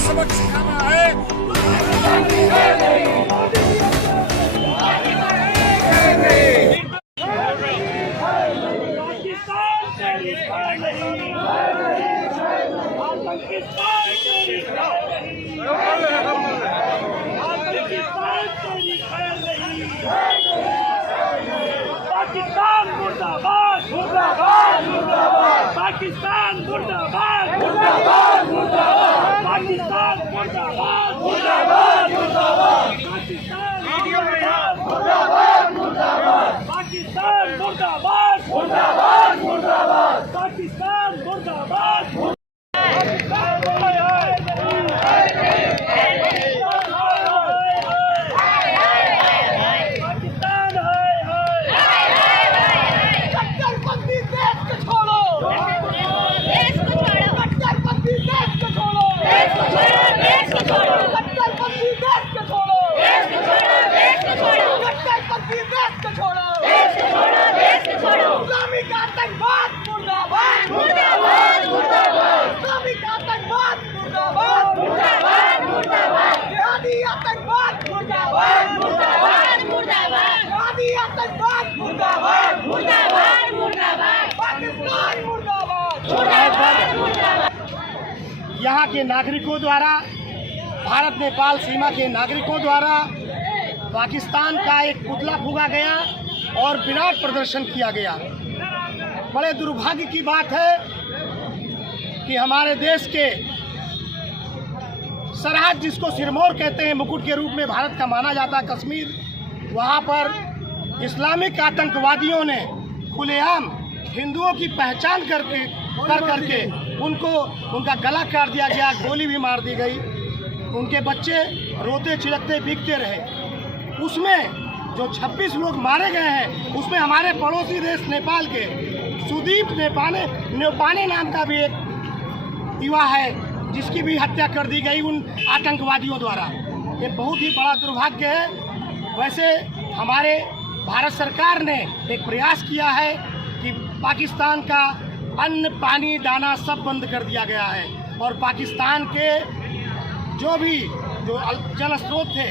सबक सिखाना है। पाकिस्तान मुर्दाबाद मुर्दाबाद मुर्दाबाद पाकिस्तान मुर्दाबाद मुर्दाबाद मुर्दाबाद पाकिस्तान मुर्दाबाद मुर्दाबाद मुर्दाबाद पाकिस्तान मुर्दाबाद मुर्दाबाद पाकिस्तान मुर्दाबाद मुर्दाबाद मुर्दाबाद पाकिस्तान मुर्दाबाद इस्लामिक आतंकवाद मुर्दाबाद मुर्दाबाद मुर्दाबाद इस्लामिक आतंकवाद मुर्दाबाद मुर्दाबाद मुर्दाबाद जिहादी आतंकवाद मुर्दाबाद मुर्दाबाद मुर्दाबाद जिहादी आतंकवाद मुर्दाबाद मुर्दाबाद मुर्दाबाद पाकिस्तान मुर्दाबाद मुर्दाबाद मुर्दाबाद। यहाँ के नागरिकों द्वारा, भारत नेपाल सीमा के नागरिकों द्वारा पाकिस्तान का एक पुतला फूंका गया और विराट प्रदर्शन किया गया। बड़े दुर्भाग्य की बात है कि हमारे देश के सरहद, जिसको सिरमौर कहते हैं, मुकुट के रूप में भारत का माना जाता है कश्मीर, वहाँ पर इस्लामिक आतंकवादियों ने खुलेआम हिंदुओं की पहचान करके उनका गला काट दिया गया, गोली भी मार दी गई, उनके बच्चे रोते चिलकते बिकते रहे। उसमें जो 26 लोग मारे गए हैं, उसमें हमारे पड़ोसी देश नेपाल के सुदीप नेपाने नाम का भी एक युवा है, जिसकी भी हत्या कर दी गई उन आतंकवादियों द्वारा। ये बहुत ही बड़ा दुर्भाग्य है। वैसे हमारे भारत सरकार ने एक प्रयास किया है कि पाकिस्तान का अन्न पानी दाना सब बंद कर दिया गया है और पाकिस्तान के जो जल स्रोत थे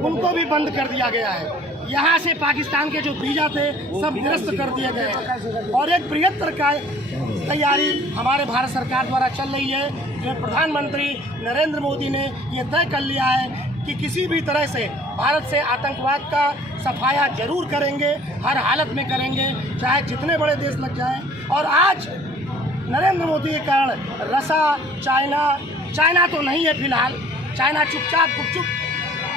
उनको भी बंद कर दिया गया है। यहाँ से पाकिस्तान के जो वीज़ा थे सब निरस्त कर दिए गए हैं और एक बृहत्तर का तैयारी हमारे भारत सरकार द्वारा चल रही है, जो प्रधानमंत्री नरेंद्र मोदी ने ये तय कर लिया है कि किसी भी तरह से भारत से आतंकवाद का सफाया जरूर करेंगे, हर हालत में करेंगे, चाहे जितने बड़े देश लग जाएं। और आज नरेंद्र मोदी के कारण रसा, चाइना तो नहीं है फिलहाल, चाइना चुपचाप गुपचुप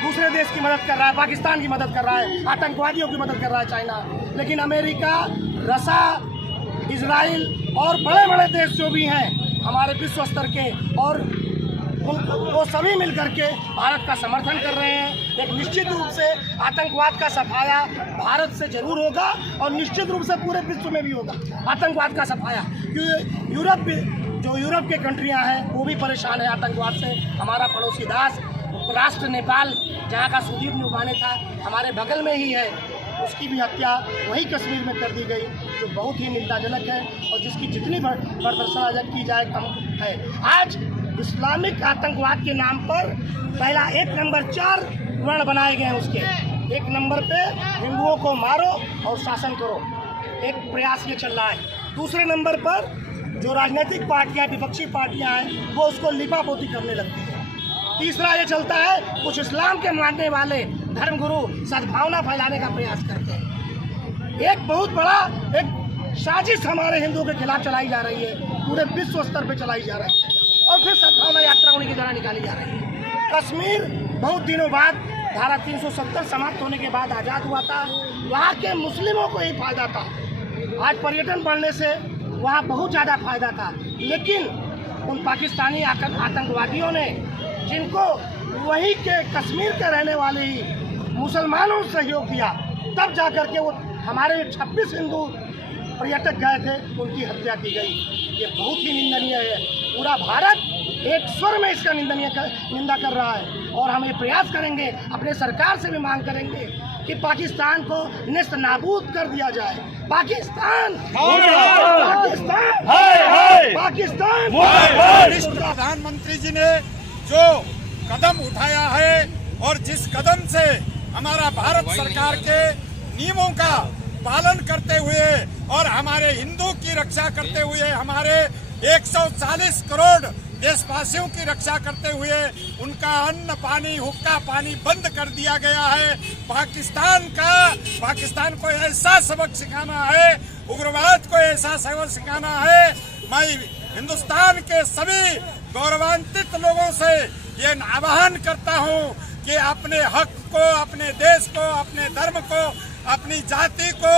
दूसरे देश की मदद कर रहा है, पाकिस्तान की मदद कर रहा है, आतंकवादियों की मदद कर रहा है चाइना। लेकिन अमेरिका, रसा, इजराइल और बड़े बड़े देश जो भी हैं हमारे विश्व स्तर के, और वो सभी मिलकर के भारत का समर्थन कर रहे हैं। एक निश्चित रूप से आतंकवाद का सफाया भारत से जरूर होगा और निश्चित रूप से पूरे विश्व में भी होगा आतंकवाद का सफाया, क्योंकि यूरोप के कंट्रियां हैं वो भी परेशान है आतंकवाद से। हमारा पड़ोसी राष्ट्र नेपाल, जहाँ का सुदीप नेपाने था, हमारे बगल में ही है, उसकी भी हत्या वही कश्मीर में कर दी गई, जो बहुत ही निंदाजनक है और जिसकी जितनी बर्दाश्त की जाए कम है। आज इस्लामिक आतंकवाद के नाम पर पहला 1 नंबर 4 वर्ण बनाए गए हैं, उसके 1 नंबर पे हिंदुओं को मारो और शासन करो, एक प्रयास ये चल रहा है। दूसरे नंबर पर जो राजनीतिक पार्टियां, विपक्षी पार्टियां हैं, वो उसको लिपापोती करने लगती है। तीसरा ये चलता है, कुछ इस्लाम के मानने वाले धर्मगुरु सद्भावना फैलाने का प्रयास करते हैं। एक बहुत बड़ा एक साजिश हमारे हिंदुओं के खिलाफ चलाई जा रही है, पूरे विश्व स्तर पे चलाई जा रही है और फिर सद्भावना यात्रा उन्हीं की द्वारा निकाली जा रही है। कश्मीर बहुत दिनों बाद धारा 370 समाप्त होने के बाद आज़ाद हुआ था, वहाँ के मुस्लिमों को ही फायदा था। आज पर्यटन बढ़ने से वहाँ बहुत ज़्यादा फायदा था, लेकिन उन पाकिस्तानी आतंकवादियों ने, जिनको वहीं के कश्मीर के रहने वाले ही मुसलमानों ने सहयोग दिया, तब जाकर के वो हमारे 26 हिंदू पर्यटक गए थे, उनकी हत्या की गई। ये बहुत ही निंदनीय है। पूरा भारत एक स्वर में इसका निंदा कर रहा है और हम ये प्रयास करेंगे, अपने सरकार से भी मांग करेंगे कि पाकिस्तान को नेस्त नाबूद कर दिया जाए। पाकिस्तान पाकिस्तान पाकिस्तान। प्रधानमंत्री जी ने जो कदम उठाया है और जिस कदम से हमारा भारत सरकार के नियमों का पालन करते हुए और हमारे हिंदू की रक्षा करते हुए, हमारे 140 करोड़ देशवासियों की रक्षा करते हुए उनका अन्न पानी हुक्का पानी बंद कर दिया गया है। पाकिस्तान को ऐसा सबक सिखाना है, उग्रवाद को ऐसा सबक सिखाना है। मैं हिंदुस्तान के सभी गौरवान्वित लोगों से ये आह्वान करता हूँ कि अपने हक को, अपने देश को, अपने धर्म को, अपनी जाति को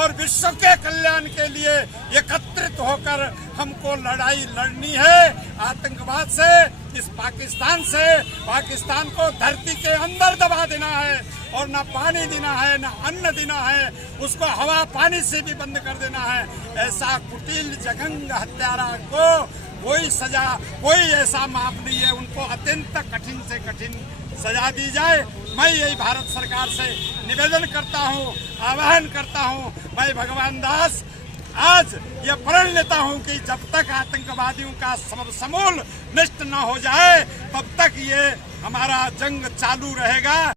और विश्व के कल्याण के लिए एकत्रित होकर हमको लड़ाई लड़नी है आतंकवाद से, इस पाकिस्तान से। पाकिस्तान को धरती के अंदर दबा देना है और न पानी देना है, न अन्न देना है, उसको हवा पानी से भी बंद कर देना है। ऐसा कुटिल जघन्य हत्यारा को कोई सजा, कोई ऐसा माफ नहीं है, उनको अत्यंत कठिन से कठिन सजा दी जाए। मैं यही भारत सरकार से निवेदन करता हूँ, आह्वान करता हूँ। मैं भगवान दास आज ये प्रण लेता हूँ कि जब तक आतंकवादियों का समूल नष्ट न हो जाए तब तक ये हमारा जंग चालू रहेगा।